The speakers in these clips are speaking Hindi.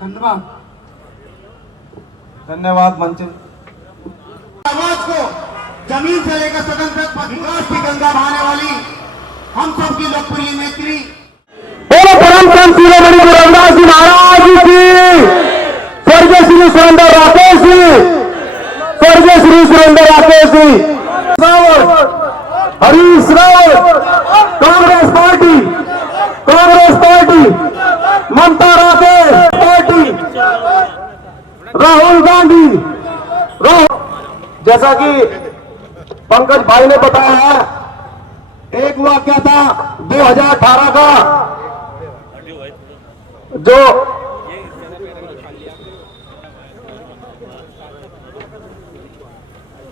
धन्यवाद। धन्यवाद। मंच आवाज को जमीन से लेकर सदन तक विकास की गंगा बहाने वाली हम सबकी लोकप्रिय नेत्री बोलो परम संत शिरोमणि गुरु रविदास जी महाराज की, स्वर्गीय श्री सुरेंद्र राकेश जी, स्वर्गीय श्री सुरेंद्र राकेश जी, हरीश रावत, कांग्रेस पार्टी, ममता राकेश पार्टी, राहुल गांधी। जैसा कि पंकज भाई ने बताया है, एक वाक्य था 2018 का, जो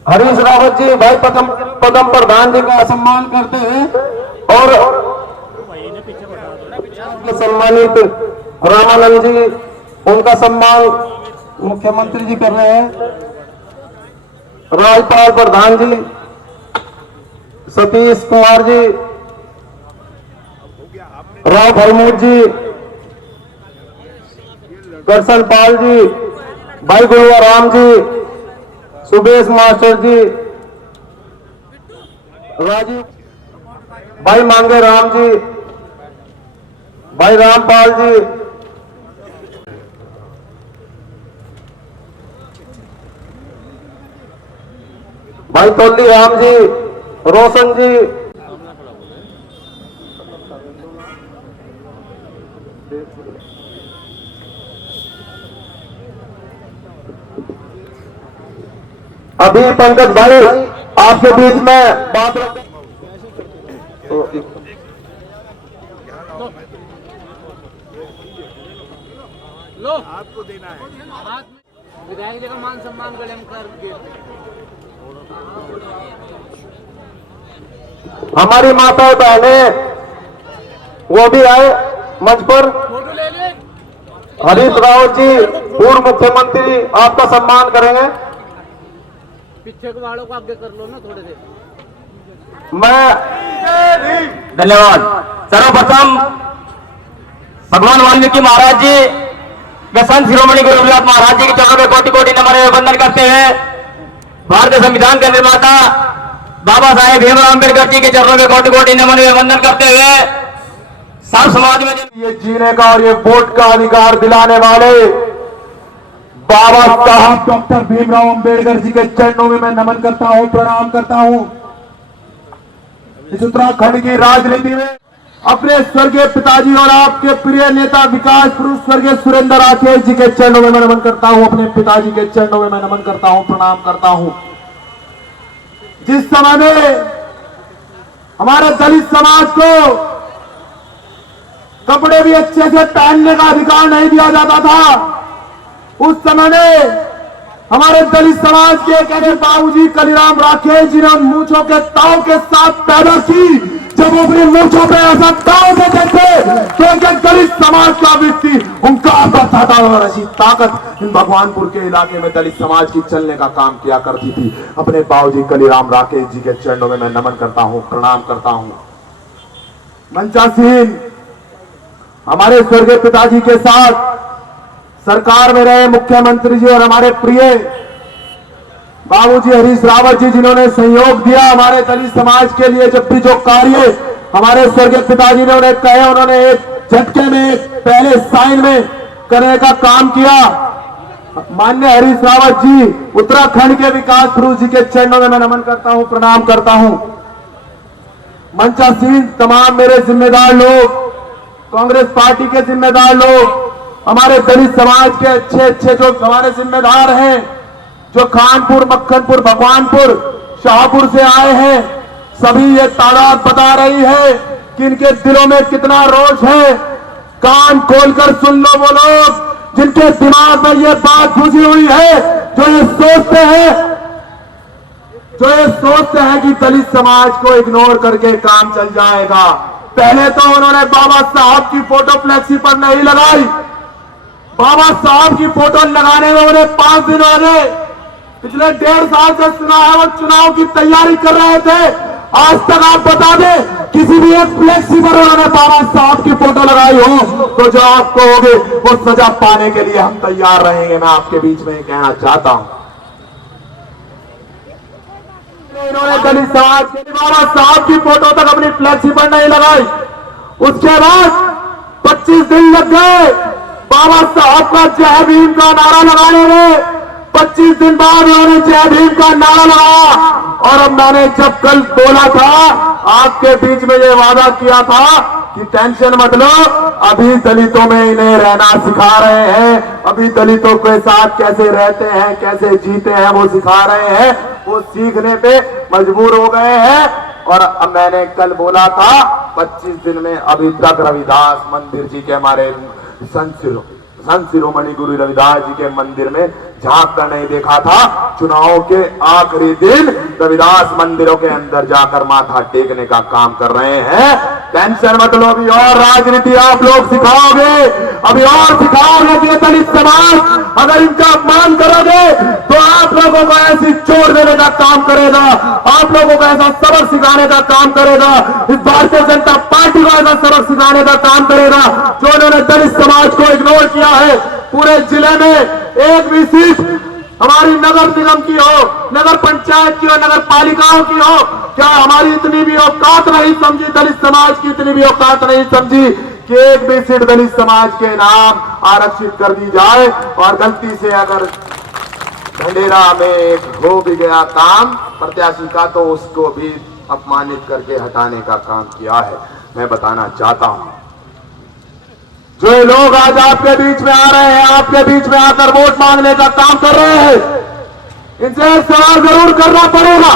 हरीश रावत जी भाई पदम प्रधान जी का सम्मान करते हैं और सम्मानित रामानंद जी, उनका सम्मान मुख्यमंत्री जी कर रहे हैं। राज्यपाल प्रधान जी सतीश कुमार जी, राव भरमूट जी, दर्शन पाल जी, भाई गुरुआ राम जी, सुबेश मास्टर जी, राजीव भाई मांगे राम जी, भाई रामपाल जी, भाई तोली राम जी, रोशन जी, अभी पंकज भाई आपके बीच में बात लो आपको देना है विधायक जी का मान सम्मान करके। हमारी माता बहने वो भी आए मंच पर। फोटो ले ले। हरीश रावत जी पूर्व मुख्यमंत्री आपका सम्मान करेंगे। पीछे के वालों को आगे कर लो ना थोड़े देर। मैं धन्यवाद। सर्वप्रथम भगवान वाल्मीकि महाराज जी व संत शिरोमणि गुरु रविदास महाराज जी के चरणों में कोटि कोटि नमन वंदन करते हैं। भारतीय संविधान के निर्माता बाबा साहेब भीमराव अम्बेडकर जी के चरणों में कोटि कोटि नमन वंदन करते हुए सब समाज में ये जीने का और ये वोट का अधिकार दिलाने वाले बाबा साहब डॉक्टर भीमराव अम्बेडकर जी के चरणों में मैं नमन करता हूं, प्रणाम करता हूं। इस उत्तराखंड की राजनीति में अपने स्वर्गीय पिताजी और आपके प्रिय नेता विकास पुरुष स्वर्गीय सुरेंद्र राकेश जी के चरणों में मैं नमन करता हूं, अपने पिताजी के चरणों में मैं नमन करता हूं, प्रणाम करता हूं। जिस समय में हमारे दलित समाज को कपड़े भी अच्छे से पहनने का अधिकार नहीं दिया जाता था, उस समय में हमारे दलित समाज के एक ऐसे बाबूजी कलीराम राकेश जी ने उन मूंछों के ताव के साथ पैदा की। जब वो अपनी मूंछों पे ऐसा ताव देते थे तो एक दलित समाज का व्यक्ति उनका आता था और ऐसी ताकत इन भगवानपुर के इलाके में दलित समाज की चलने का काम किया करती थी। अपने बाबूजी कलीराम राकेश जी के चरणों में मैं नमन करता हूं, प्रणाम करता हूं। मंचासीन हमारे स्वर्गीय पिताजी के साथ सरकार में रहे मुख्यमंत्री जी और हमारे प्रिय बाबूजी हरीश रावत जी, जिन्होंने सहयोग दिया हमारे दलित समाज के लिए। जब भी जो कार्य हमारे स्वर्गीय पिताजी ने उन्हें कहे, उन्होंने एक झटके में पहले साइन में करने का काम किया। माननीय हरीश रावत जी उत्तराखंड के विकास पुरुष जी के चरणों में मैं नमन करता हूं, प्रणाम करता हूं। मंचासीन तमाम मेरे जिम्मेदार लोग, कांग्रेस पार्टी के जिम्मेदार लोग, हमारे दलित समाज के अच्छे अच्छे जो हमारे जिम्मेदार हैं, जो खानपुर, मक्खनपुर, भगवानपुर, शाहपुर से आए हैं, सभी ये तादाद बता रही है कि इनके दिलों में कितना रोष है। कान खोलकर सुन लो वो लोग जिनके दिमाग में ये बात घुसी हुई है, जो ये सोचते हैं कि दलित समाज को इग्नोर करके काम चल जाएगा। पहले तो उन्होंने बाबा साहब की फोटो फ्लेक्सी पर नहीं लगाई। बाबा साहब की फोटो लगाने में उन्हें 5 दिन हो गए। पिछले 1.5 साल से सुना है वो चुनाव की तैयारी कर रहे थे। आज तक आप बता दें किसी भी एक फ्लेक्सी पर उन्होंने बाबा साहब की फोटो लगाई हो तो जो आप कहोगे वो सजा पाने के लिए हम तैयार रहेंगे। मैं आपके बीच में कहना चाहता हूं, इन्होंने दलित समाज के बाबा साहब की फोटो तक अपनी फ्लेक्सी पर नहीं लगाई। उसके बाद 25 दिन लग गए बाबा साहब का जय भीम का नारा लगाने में। 25 दिन बाद उन्होंने जय भीम का नारा लगाया। और अब मैंने जब कल बोला था, आपके बीच में ये वादा किया था कि टेंशन मत लो, अभी दलितों में इन्हें रहना सिखा रहे हैं, अभी दलितों के साथ कैसे रहते हैं, कैसे जीते हैं वो सिखा रहे हैं। वो सीखने पे मजबूर हो गए हैं। और अब मैंने कल बोला था 25 दिन में अभी तक रविदास मंदिर जी के हमारे संत शिरोमणि गुरु रविदास जी के मंदिर में झांक कर नहीं देखा था। चुनाव के आखिरी दिन रविदास मंदिरों के अंदर जाकर माथा टेकने का काम कर रहे हैं। टेंशन मत लो, अभी और राजनीति आप लोग सिखाओगे, अभी और सिखाओगे कि दलित समाज अगर इनका अपमान करोगे तो आप लोगों को ऐसी चोट देने का काम करेगा, आप लोगों को ऐसा सबक सिखाने का काम करेगा, इस भारतीय जनता पार्टी को ऐसा सबक सिखाने का काम करेगा जो उन्होंने दलित समाज को इग्नोर किया है। पूरे जिले में एक भी सीट हमारी नगर निगम की हो, नगर पंचायत की हो, नगर पालिकाओं की हो, क्या हमारी इतनी भी औकात नहीं समझी, दलित समाज की इतनी भी औकात नहीं समझी कि एक भी सीट दलित समाज के नाम आरक्षित कर दी जाए। और गलती से अगर ढंढेरा में हो भी गया काम प्रत्याशी का तो उसको भी अपमानित करके हटाने का काम किया है। मैं बताना चाहता हूं, जो लोग आज आपके बीच में आ रहे हैं, आपके बीच में आकर वोट मांगने का काम कर रहे हैं, इनसे एक सवाल जरूर करना पड़ेगा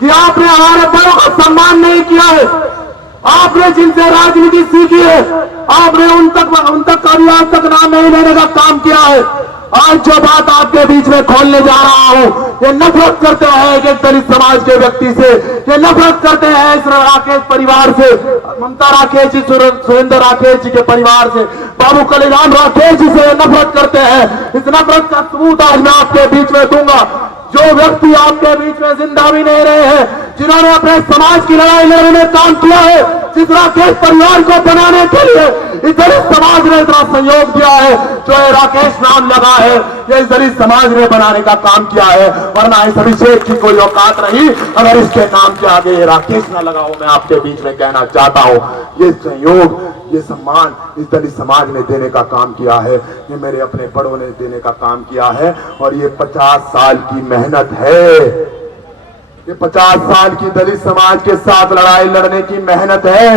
कि आपने हमारे बड़ों का सम्मान नहीं किया है। आपने जिनसे राजनीति सीखी है, आपने उन तक कभी आज तक नाम नहीं लेने का काम किया है। आज जो बात आपके बीच में खोलने जा रहा हूं, ये नफरत करते हैं एक दलित समाज के व्यक्ति से, ये नफरत करते हैं इस राकेश परिवार से, ममता राकेश जी, सुरेंद्र राकेश जी के परिवार से, बाबू कलीराम राकेश जी से नफरत करते हैं। इस नफरत का सबूत आज मैं आपके बीच में दूंगा। जो व्यक्ति आपके बीच में जिंदा भी नहीं रहे हैं, जिन्होंने अपने समाज की लड़ाई लड़ने में काम किया है, जिस राकेश परिवार को बनाने के लिए इस दलित समाज ने इतना सहयोग दिया है, जो ये राकेश नाम लगा है, ये इस दलित समाज ने बनाने का काम किया है। वरना इस अभिषेक की कोई औकात नहीं अगर इसके नाम के आगे ये राकेश ना लगा हो। मैं आपके बीच में कहना चाहता हूं, ये सहयोग, ये सम्मान इस दलित समाज ने देने का काम किया है, ये मेरे अपने बड़ों ने देने का काम किया है। और ये 50 साल की मेहनत है, ये 50 साल की दलित समाज के साथ लड़ाई लड़ने की मेहनत है,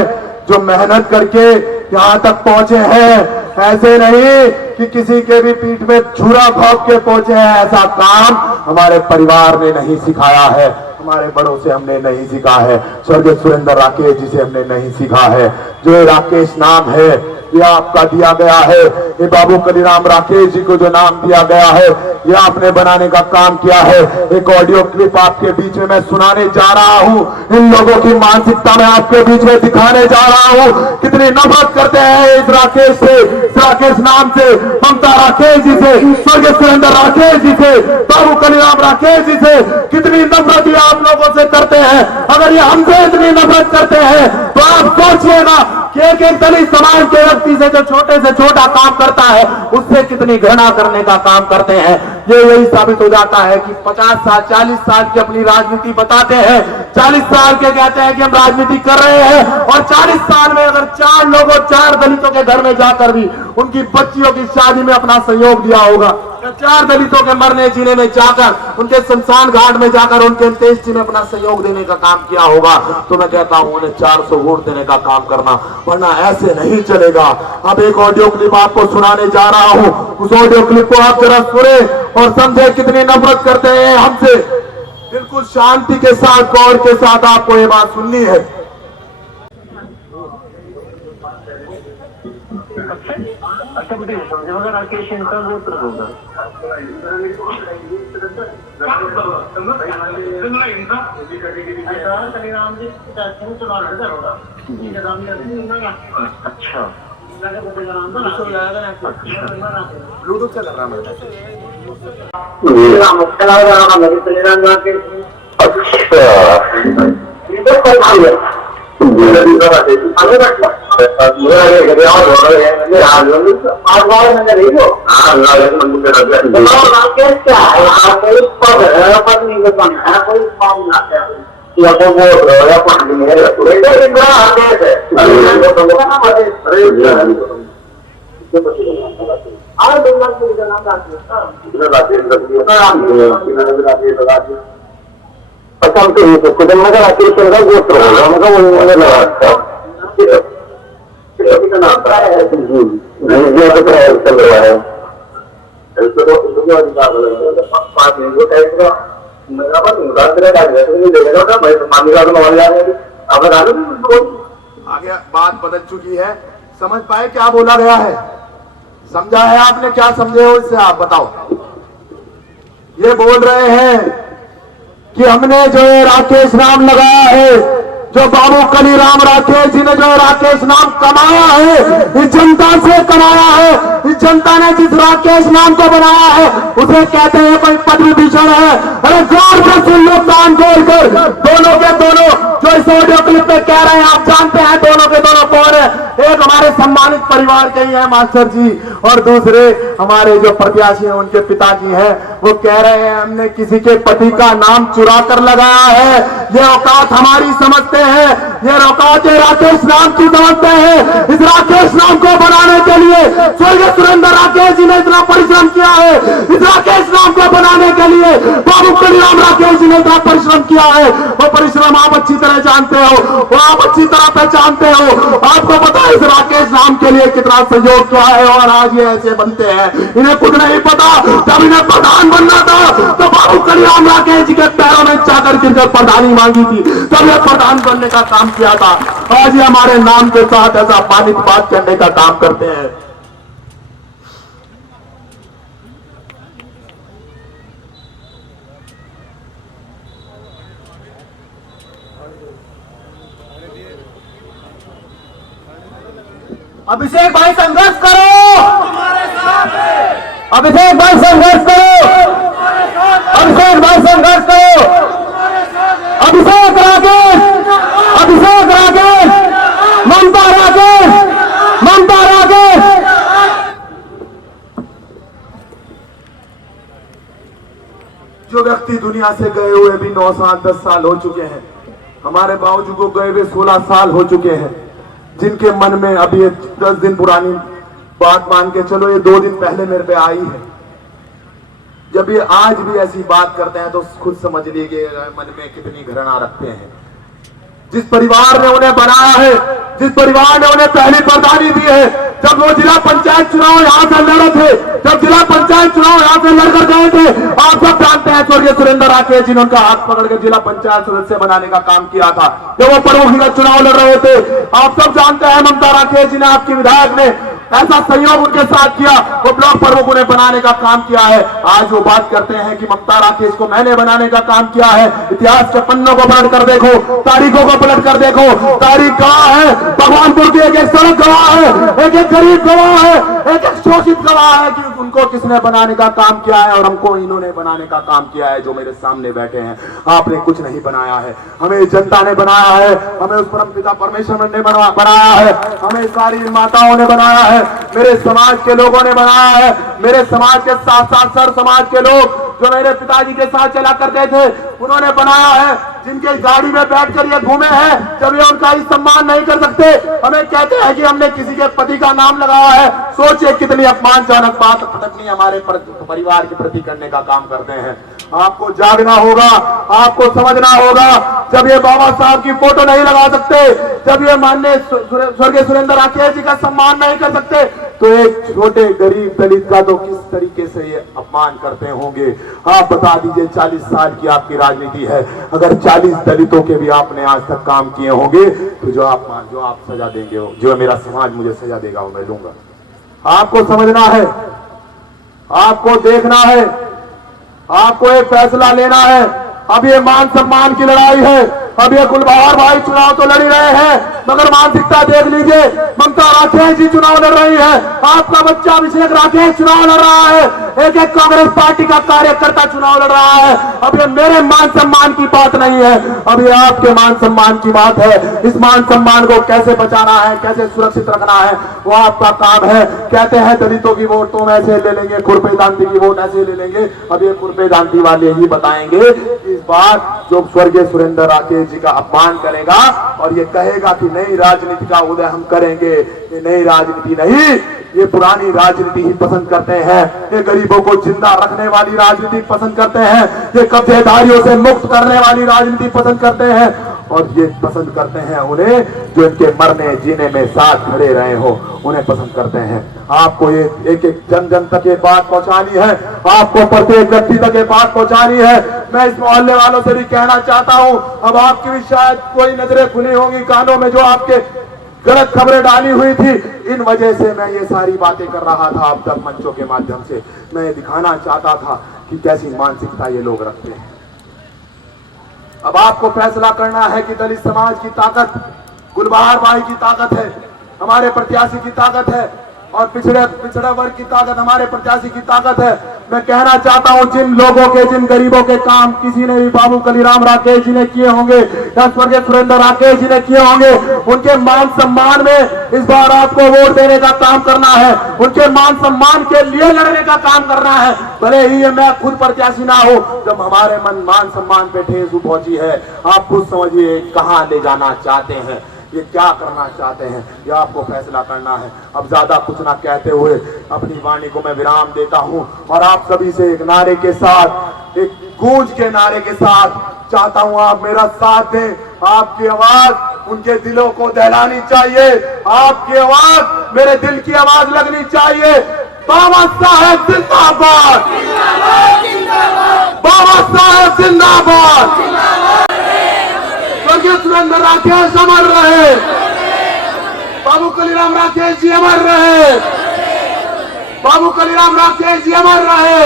जो मेहनत करके यहां तक पहुंचे हैं। ऐसे नहीं कि किसी के भी पीठ में छुरा भोंक के पहुंचे हैं। ऐसा काम हमारे परिवार ने नहीं सिखाया है, हमारे बड़ों से हमने नहीं सीखा है, स्वर्गीय सुरेंद्र राकेश जी से हमने नहीं सीखा है। जो ये राकेश नाम है ये आपका दिया गया है, ये बाबू कलीराम राकेश जी को जो नाम दिया गया है ये आपने बनाने का काम किया है। एक ऑडियो क्लिप आपके बीच में मैं सुनाने जा रहा हूं, इन लोगों की मानसिकता में आपके बीच में दिखाने जा रहा हूं, कितनी नफरत करते हैं इस राकेश से, इस राकेश नाम से, ममता राकेश जी से, स्वर्गीय सुरेंद्र राकेश जी से, बाबू कलीराम राकेश जी से कितनी नफरत ये आप लोगों से करते हैं। अगर ये हमसे इतनी नफरत करते हैं तो आप सोचिएगा कि एक दलित समाज के व्यक्ति से जो छोटे से छोटा काम करता है उससे कितनी घृणा करने का काम करते हैं। ये यही साबित हो जाता है कि 50 साल 40 साल की अपनी राजनीति बताते हैं, 40 साल के कहते हैं कि हम राजनीति कर रहे हैं, और 40 साल में अगर 4 लोगों 4 दलितों के घर में जाकर भी उनकी बच्चियों की शादी में अपना सहयोग दिया होगा, 4 दलितों के मरने जीने में जाकर, उनके शमशान घाट में जाकर उनके अंत्येष्टि में अपना सहयोग देने का काम किया होगा, तो मैं कहता हूं उन्हें 400 वोट देने का काम करना, वरना ऐसे नहीं चलेगा। अब एक ऑडियो क्लिप आपको सुनाने जा रहा हूं, उस ऑडियो क्लिप को आप जरा सुने और समझे कितनी नफरत करते हैं हमसे। बिल्कुल शांति के साथ, गौर के साथ आपको ये बात सुननी है। अच्छा कुठे बघा राकेश यांचा गोत्र होता अच्छा ब्लूटूथ से कर रहा मैं। आगे बात बदल चुकी है। समझ पाए क्या बोला गया है? समझा है आपने? क्या समझे हो इससे आप बताओ। ये बोल रहे हैं कि हमने जो है राकेश नाम लगाया है, जो बाबू कलीराम राकेश जी ने जो राकेश नाम कमाया है, इस जनता से कमाया है। इस जनता ने जिस राकेश नाम को बनाया है उसे कहते हैं कोई पद्म विभूषण है। अरे जोर से सुन लो, कान खोल कर। दोनों के दोनों जो इस ऑडियो क्लिप में कह रहे हैं, आप जानते हैं दोनों के दोनों कौन है। एक हमारे सम्मानित परिवार के ही है मास्टर जी, और दूसरे हमारे जो प्रत्याशी हैं उनके पिताजी हैं। वो कह रहे हैं हमने किसी के पति का नाम चुरा कर लगाया है। ये औकात हमारी समझते हैं, ये औकात राकेश नाम की समझते हैं। इस राकेश नाम को बनाने के लिए स्वर्गीय सुरेंद्र राकेश जी ने इतना परिश्रम किया है। इस राकेश नाम को बनाने के लिए बाबू कलीराम राकेश जी ने इतना परिश्रम किया है। वो परिश्रम आप अच्छी तरह जानते हो, वो आप अच्छी तरह पहचानते हो। आपको पता है इस राकेश नाम के लिए कितना सहयोग किया है, और आज ये ऐसे बनते हैं। इन्हें कुछ नहीं पता। जब इन्हें प्रधान बनना था तो बाबू कलीराम राकेश जी के पैरों में जाकर गिरकर प्रधानी मांगी थी, तब ये प्रधान बनने का काम किया था। आज ये हमारे नाम के साथ ऐसा अपमानित बात करने का काम करते हैं। अभिषेक भाई संघर्ष करो, अभिषेक भाई संघर्ष करो, अभिषेक भाई संघर्ष करो। अभिषेक राकेश, अभिषेक राकेश, ममता राकेश, ममता राकेश। जो व्यक्ति दुनिया से गए हुए भी 9 साल 10 साल हो चुके हैं, हमारे बाबूजी को गए हुए 16 साल हो चुके हैं, जिनके मन में अभी 10 दिन पुरानी बात मान के चलो, ये 2 दिन पहले मेरे पे आई है। जब ये आज भी ऐसी बात करते हैं तो खुद समझ लीजिए मन में कितनी घृणा रखते हैं। जिस परिवार ने उन्हें बनाया है, जिस परिवार ने उन्हें पहली प्रधानी दी है, जब वो जिला पंचायत चुनाव यहाँ से लड़े थे, जब जिला पंचायत चुनाव यहाँ से लड़कर गए थे, आप सब जानते हैं स्वर्गीय सुरेंद्र राकेश जी ने उनका हाथ पकड़ के जिला पंचायत सदस्य बनाने का काम किया था। जब वो प्रमुख का चुनाव लड़ रहे थे, आप सब जानते हैं ममता राकेश जी ने, आपकी विधायक ने ऐसा सहयोग उनके साथ किया, वो ब्लॉक प्रमुख उन्हें बनाने का काम किया है। आज वो बात करते हैं कि ममता राकेश को मैंने बनाने का काम किया है। इतिहास के पन्नों को पलट कर देखो, तारीखों को पलट कर देखो, तारीख गवाह है, भगवानपुर की एक एक सड़क गवाह है, एक एक गरीब गवाह है, एक एक शोषित गवाह है कि उनको किसने बनाने का काम किया है, और हमको इन्होंने बनाने का काम किया है जो मेरे सामने बैठे हैं। आपने कुछ नहीं बनाया है, हमें जनता ने बनाया है, हमें उस परम पिता परमेश्वर ने बनाया है, हमें सारी माताओं ने बनाया है, मेरे समाज के लोगों ने बनाया है, मेरे समाज के साथ साथ सर समाज के लोग जो मेरे पिताजी के साथ चला करते थे उन्होंने बनाया है, जिनके गाड़ी में बैठकर ये घूमे हैं। जब ये उनका ही सम्मान नहीं कर सकते, हमें कहते हैं कि हमने किसी के पति का नाम लगाया है। सोचिए कितनी अपमानजनक बात अपनी हमारे परिवार के प्रति करने का काम करते हैं। आपको जागना होगा, आपको समझना होगा। जब ये बाबा साहब की फोटो नहीं लगा सकते, जब ये माननीय स्वर्गीय सुरेंद्र राकेश जी का सम्मान नहीं कर सकते, तो एक छोटे गरीब दलित का तो किस तरीके से ये अपमान करते होंगे। आप बता दीजिए, 40 साल की आपकी राजनीति है, अगर 40 दलितों के भी आपने आज तक काम किए होंगे, तो जो आप सजा देंगे, जो मेरा समाज मुझे सजा देगा वो मैं लूंगा। आपको समझना है, आपको देखना है, आपको एक फैसला लेना है। अब ये मान सम्मान की लड़ाई है, अब ये गुलबहार भाई चुनाव तो लड़ रहे हैं, मगर मानसिकता देख लीजिए, ममता राकेश जी चुनाव लड़ रही है, आपका बच्चा अभिषेक राकेश चुनाव लड़ रहा है, एक एक कांग्रेस पार्टी का कार्यकर्ता चुनाव लड़ रहा है। अब ये मेरे मान सम्मान की बात नहीं है, अब ये आपके मान सम्मान की बात है। इस मान सम्मान को कैसे बचाना है, कैसे सुरक्षित रखना है, वो आपका काम है। कहते हैं दलितों की वोट तुम ऐसे ले लेंगे, खुरपे दांती की वोट ऐसे ले लेंगे। अब ये खुरपे दांती वाले ही बताएंगे इस बार जो स्वर्गीय सुरेंद्र राकेश जी का अपमान करेगा और ये कहेगा कि नई राजनीति का उदय हम करेंगे, ये नई राजनीति नहीं, ये पुरानी राजनीति ही पसंद करते हैं। ये गरीबों को जिंदा रखने वाली राजनीति पसंद करते हैं, ये कब्जेदारियों से मुक्त करने वाली राजनीति पसंद करते हैं, और ये पसंद करते हैं उन्हें जो इनके मरने जीने में साथ खड़े रहे हो, उन्हें पसंद करते हैं। आपको ये एक एक जन जन तक ये बात पहुंचानी है, आपको प्रत्येक व्यक्ति तक ये बात पहुंचानी है। मैं इस मोहल्ले वालों से भी कहना चाहता हूं, अब आपकी भी शायद कोई नजरें खुली होंगी कानों में जो आपके गलत खबरें डाली हुई थी, इन वजह से मैं ये सारी बातें कर रहा था। अब तक मंचों के माध्यम से मैं ये दिखाना चाहता था कि कैसी मानसिकता ये लोग रखते हैं। अब आपको फैसला करना है कि दलित समाज की ताकत गुलबहार भाई की ताकत है, हमारे प्रत्याशी की ताकत है, और पिछड़ा वर्ग की ताकत हमारे प्रत्याशी की ताकत है। मैं कहना चाहता हूं, जिन लोगों के, जिन गरीबों के काम किसी ने भी बाबू कलीराम राकेश जी ने किए होंगे या स्वर्गीय सुरेंद्र राकेश जी ने किए होंगे, उनके मान सम्मान में इस बार आपको वोट देने का काम करना है, उनके मान सम्मान के लिए लड़ने का काम करना है। भले ही ये मैं खुद प्रत्याशी ना हो, जब हमारे मान सम्मान पे ठेस पहुंची है, आप खुद समझिए कहां ले जाना चाहते हैं, ये क्या करना चाहते हैं, ये आपको फैसला करना है। अब ज्यादा कुछ ना कहते हुए अपनी वाणी को मैं विराम देता हूं, और आप सभी से एक नारे के साथ, एक गूंज के नारे के साथ चाहता हूं आप मेरा साथ दें। आपकी आवाज उनके दिलों को दहलानी चाहिए, आपकी आवाज मेरे दिल की आवाज लगनी चाहिए। बाबा साहेब जिंदाबाद, बाबा साहेब जिंदाबाद, स्वर्गीय सुरेंद्र राकेश अमर रहे, बाबू कलीराम राकेश जी अमर रहे, बाबू कलीराम राकेश जी अमर रहे।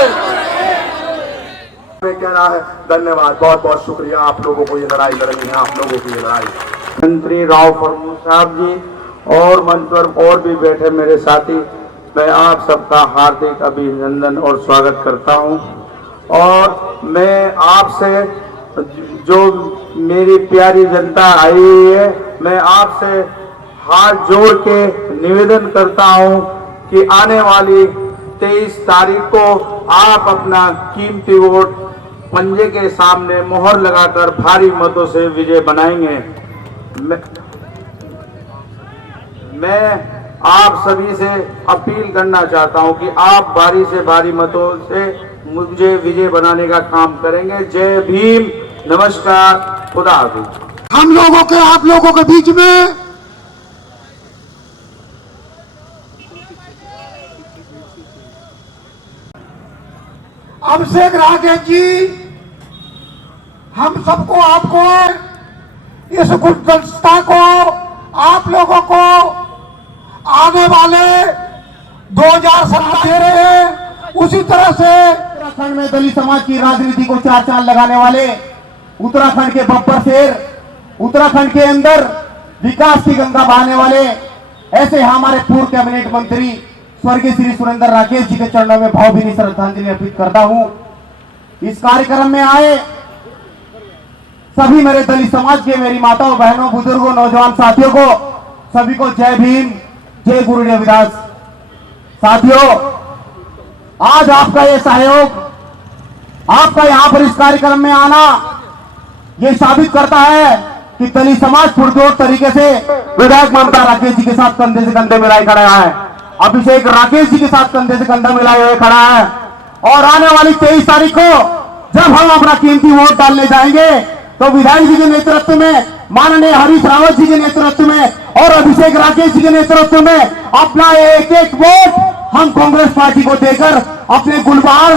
मैं कहना है धन्यवाद, बहुत बहुत शुक्रिया। आप लोगों को ये लड़ाई लड़नी है, आप लोगों की ये लड़ाई। मंत्री राव फरमू साहब जी और मंच पर और भी बैठे मेरे साथी, मैं आप सबका हार्दिक अभिनंदन और स्वागत करता हूं। और मैं आपसे, जो मेरी प्यारी जनता आई हुई है, मैं आपसे हाथ जोड़ के निवेदन करता हूं कि आने वाली 23 तारीख को आप अपना कीमती वोट पंजे के सामने मोहर लगाकर भारी मतों से विजय बनाएंगे। मैं आप सभी से अपील करना चाहता हूं कि आप भारी से भारी मतों से मुझे विजय बनाने का काम करेंगे। जय भीम, नमस्कार, खुदा हाफिज। हम लोगों के, आप लोगों के बीच में अभिषेक राकेश जी हम सबको, आपको, इस गुलदस्ता को, आप लोगों को आने वाले 2017 दे रहे हैं। उसी तरह से उत्तराखंड में दलित समाज की राजनीति को चार चांद लगाने वाले, उत्तराखंड के बब्बर शेर, उत्तराखंड के अंदर विकास की गंगा बहाने वाले, ऐसे हमारे पूर्व कैबिनेट मंत्री स्वर्गीय श्री सुरेंद्र राकेश जी के चरणों में भावभीनी श्रद्धांजलि अर्पित करता हूं। इस कार्यक्रम में आए सभी मेरे दलित समाज के, मेरी माताओं, बहनों, बुजुर्गों, नौजवान साथियों को, सभी को जय भीम, जय गुरु रविदास। साथियों, आज आपका ये सहयोग, आपका यहां पर इस कार्यक्रम में आना, ये साबित करता है कि दलित समाज पुरजोर तरीके से विधायक ममता राकेश जी के साथ कंधे से कंधे मिलाए खड़ा है, अभिषेक राकेश जी के साथ कंधे से कंधा मिलाए हुए खड़ा है। और आने वाली 23 तारीख को जब हम अपना कीमती वोट डालने जाएंगे, तो विधायक जी के नेतृत्व में, माननीय हरीश रावत जी के नेतृत्व में और अभिषेक राकेश जी के नेतृत्व में अपना एक एक वोट हम कांग्रेस पार्टी को देकर अपने गुलबहार,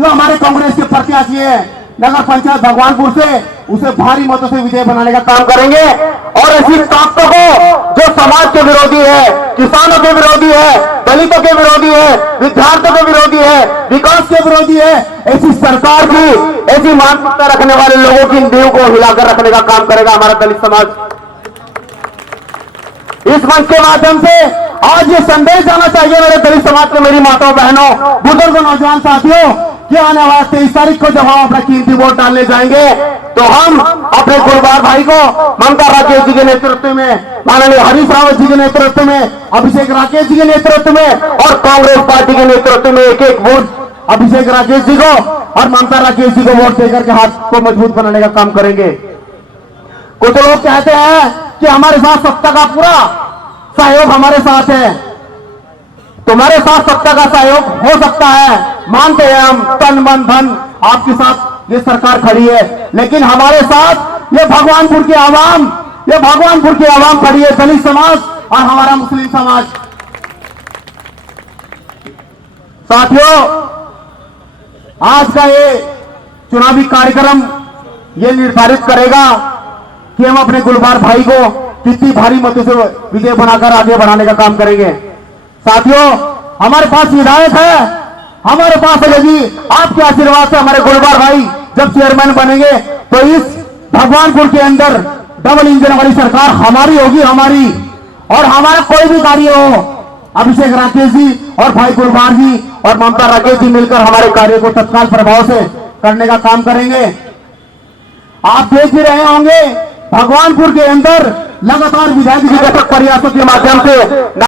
जो हमारे कांग्रेस के प्रत्याशी है नगर पंचायत भगवानपुर से, उसे भारी मतों से विजय बनाने का काम करेंगे। और ऐसी ताकतों को जो समाज के विरोधी है, किसानों के विरोधी है, दलितों के विरोधी है, विद्यार्थियों के विरोधी है, विकास के विरोधी है, ऐसी सरकार की, ऐसी मानसिकता रखने वाले लोगों की नींव को हिलाकर रखने का काम करेगा हमारा दलित समाज। इस मंच के माध्यम से आज ये संदेश जाना चाहिए मेरे दलित समाज के, मेरी माताओं बहनों, बुजुर्गों, नौजवान साथियों, कि आने वाले 23 तारीख को जब हम अपना कीमती वोट डालने जाएंगे तो हम अपने गुलबार भाई को ममता राकेश जी के नेतृत्व में, माननीय हरीश रावत जी के नेतृत्व में, अभिषेक राकेश जी के नेतृत्व में और कांग्रेस पार्टी के नेतृत्व में एक एक वोट अभिषेक राकेश जी को और ममता राकेश जी को वोट देकर के हाथ को मजबूत बनाने का काम करेंगे। कुछ लोग कहते हैं कि हमारे साथ सत्ता का पूरा सहयोग हमारे साथ है। तुम्हारे साथ सत्ता का सहयोग हो सकता है, मानते हैं हम, तन मन धन आपके साथ ये सरकार खड़ी है, लेकिन हमारे साथ ये भगवानपुर की आवाम, ये भगवानपुर की आवाम खड़ी है, दलित समाज और हमारा मुस्लिम समाज। साथियों, आज का ये चुनावी कार्यक्रम ये निर्धारित करेगा कि हम अपने गुलबार भाई को कितनी भारी मतों से विजय बनाकर आगे बढ़ाने का काम करेंगे। साथियों, हमारे पास विधायक है, हमारे पास यदि आपके आशीर्वाद से हमारे गुलबार भाई जब चेयरमैन बनेंगे तो इस भगवानपुर के अंदर डबल इंजन वाली सरकार हमारी होगी, हमारी। और हमारा कोई भी कार्य हो, अभिषेक राकेश जी और भाई गुलबार जी और ममता राकेश जी मिलकर हमारे कार्य को तत्काल प्रभाव से करने का काम करेंगे। आप देख ही रहे होंगे भगवानपुर के अंदर लगातार विधायक जी के प्रयासों के माध्यम से